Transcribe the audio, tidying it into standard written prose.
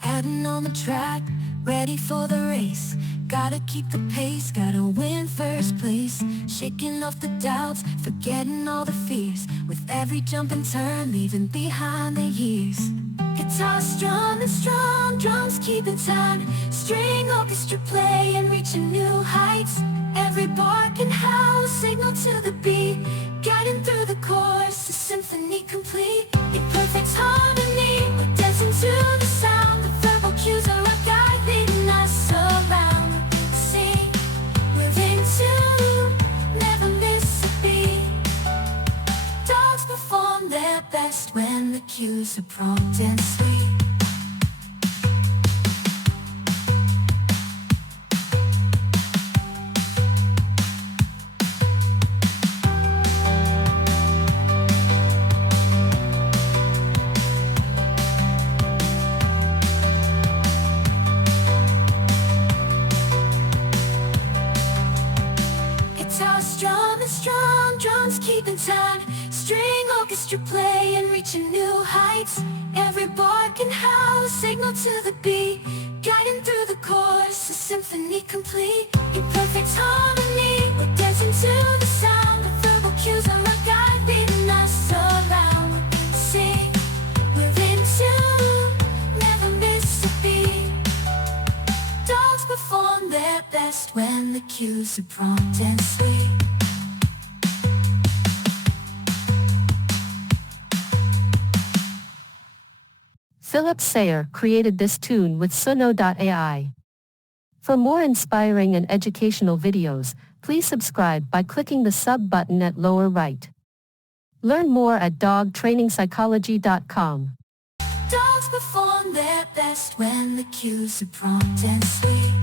Heading on the track, ready for the race. Gotta keep the pace, gotta win first place. Shaking off the doubts, forgetting all the fears. With every jump and turn, leaving behind the years. Guitar strong and strong, drums keeping time. String orchestra playing, reaching new heights. Every bark and howl, signal to the beat. Guiding through the chorus, a symphony complete. In perfect harmony, we're dancing to the sound. The verbal cues are our guide, leading us around. Sing, we're in tune, never miss a beat. Dogs perform their best when the cues are prompt and sweet. Strong and strong, drums keeping time. String orchestra playing, reaching new heights. Every bark and howl, signal to the beat. Guiding through the chorus, a symphony complete. In perfect harmony, we're dancing to the sound. The verbal cues are our guide, leading us around. Sing, we're in tune, never miss a beat. Dogs perform their best when the cues are prompt and sweet. Philip Sayer created this tune with Suno.ai. For more inspiring and educational videos, please subscribe by clicking the sub button at lower right. Learn more at dogtrainingpsychology.com. Dogs perform their best when the cues are prompt and sweet.